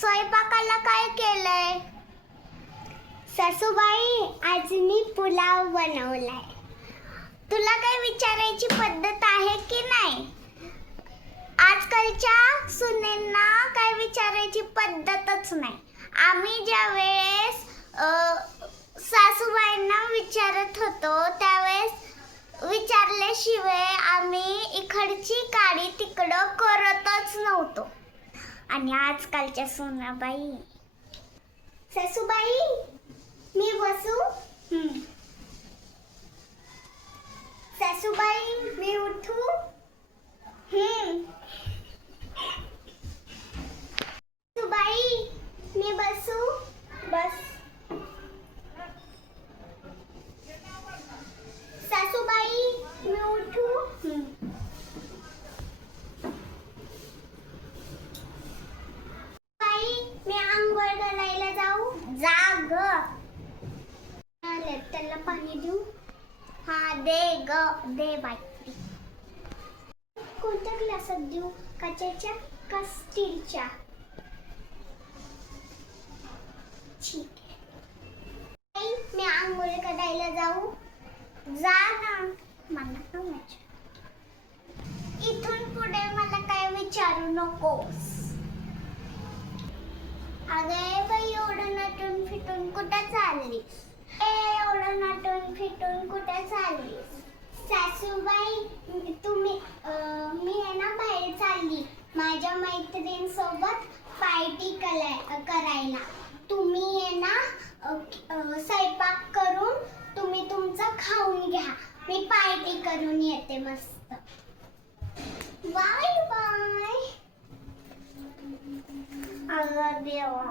स्वयंपाकाला काय केलंय? सासूबाई, आज मी पुलाव बनवलाय. तुला काय विचारायची पद्धत आहे की नाही? आजकालच्या सुनेंना काय विचारायची पद्धतच नाही. आम्ही ज्या वेळेस सासूबाईंना विचारत होतो त्यावेळेस विचारल्याशिवाय आम्ही इकडची काडी तिकडं करतच नव्हतो. आणि आजकालच्या सुनाबाई, सासूबाई मी बसू? सासूबाई मी उठू? सासूबाई मी बसू? बस. सासूबाई मी उठू? मी आंघोळ घालायला जाऊ? जाग. त्याला पाणी देऊ? हा दे ग, दे बाई. कोणत्या ग्लासात देऊ? काचेच्या का स्टीलच्या? ठीक आहे. मी आंघोळ करायला जाऊ? जा ना. मला इथून पुढे मला काय विचारू नकोस. अगे बाई, एवढं नटून फिटून कुठं चाललीस? एवढं नटून फिटून कुठं चाललीस? सासूबाई तुम्ही मी आहे ना बाहेर चालली माझ्या मैत्रिणींसोबत पार्टी करायला. तुम्ही आहे ना स्वयंपाक करून तुम्ही तुमचं खाऊन घ्या. मी पार्टी करून येते मस्त. Bye bye. अगं देवा.